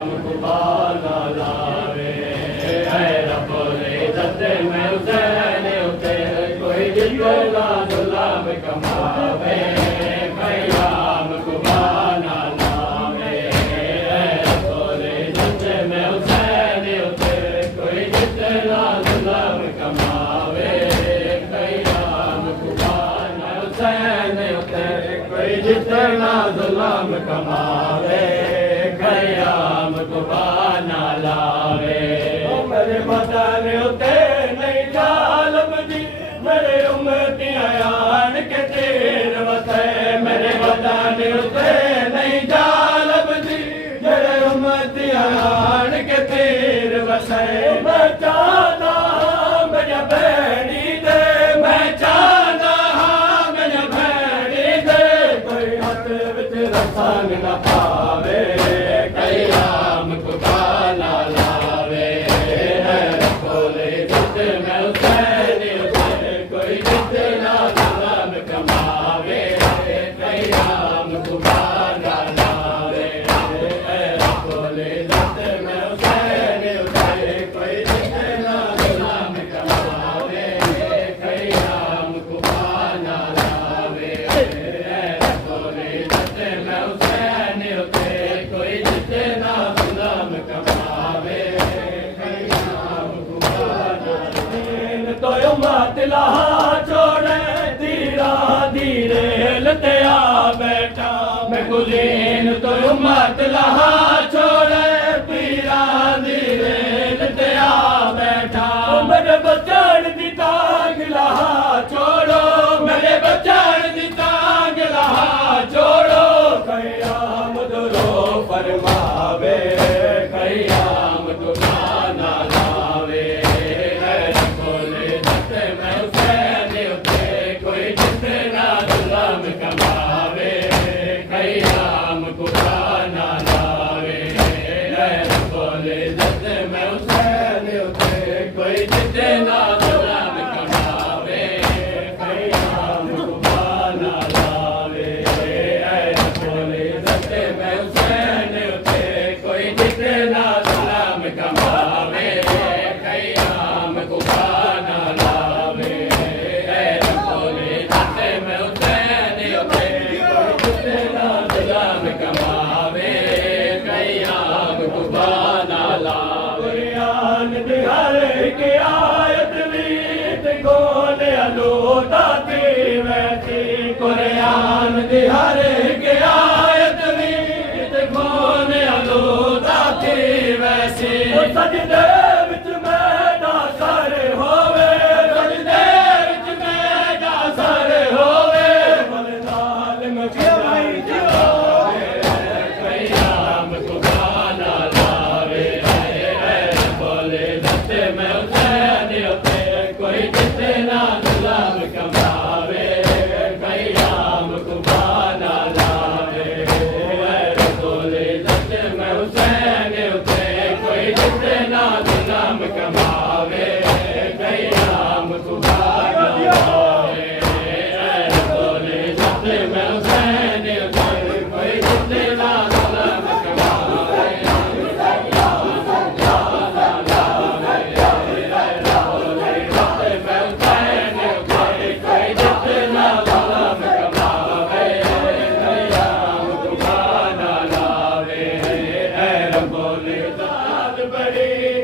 कुर्बाना लावे है रब्बुल इज्जत में हुसैन उते कोई जितना जुल्म कमावे कयाम कुर्बाना लावे है रब्बुल इज्जत में हुसैन उते कोई जितना जुल्म कमावे कयाम कुर्बाना हुसैन उते कोई जितना जुल्म कमावे कयाम कुर्बाना लावे मेरे वतन उते नहीं जालम दी मेरे उम्मती आन के तेर वसे मेरे वतन उते नहीं जालम दी मेरे उम्मती आन के तेर वसे मैं चाहता मेरा भैड़ी दे मैं चाहता मेरा भैड़ी दे कोई हाथ विच रसान न पावे कयाम कुर्बाना लावे है रब्बुल इज्जत में हुसैन उते कोई जितना जुल्म कमावे कयाम कुर्बाना लावे है रब्बुल इज्जत में हुसैन उते कोई जितना जुल्म कमावे कयाम कुर्बाना लावे है रब्बुल इज्जत में हुसैन उते कोई जितना जुल्म कमावे कयाम कुर्बाना तो उम्मत लहा छोड़े धीरा धीरे लते आ बैठा मैं गुलीन तो उम्मत लहा छोड़े धीरा धीरे लते आ बैठा मेरे बचन दी तांग लहा छोड़ो मेरे बचन दी तांग लहा छोड़ो कयाम दुरो फरमावे कयाम कुर्बाना लावे है रब्बुल इज्जत में हुसैन उते कोई जितना जुल्म कमावे कयाम कुर्बाना लावे है रब्बुल इज्जत में हुसैन उते कोई जितना जुल्म कमावे कयाम कुर्बाना लावे है रब्बुल इज्जत में हुसैन उते कोई जितना जुल्म कमावे कयाम कुर्बाना लावे है रब्बुल इज्जत में हुसैन उते कोई जितना जुल्म कमावे कयाम कुर्बाना लावे आन दिहारे के आयत वीत गोले अलोता के वैसे कुरान दिहारे के आयत वीत गोले अलोता के वैसे सजदे विच मैदा सारे होवे सजदे विच मैदा सारे होवे बलदाल मखियाई जिवावे कयाम कुर्बाना लावे है रब्बुल इज्जत में हुसैन उते कोई जितना जुल्म कमावे कयाम कुर्बाना लावे है रब्बुल इज्जत में हुसैन उते कोई जितना जुल्म कमावे कयाम कुर्बाना लावे है रब्बुल इज्जत में हुसैन उते कोई जितना जुल्म कमावे रब्बुल इज्जत बड़ी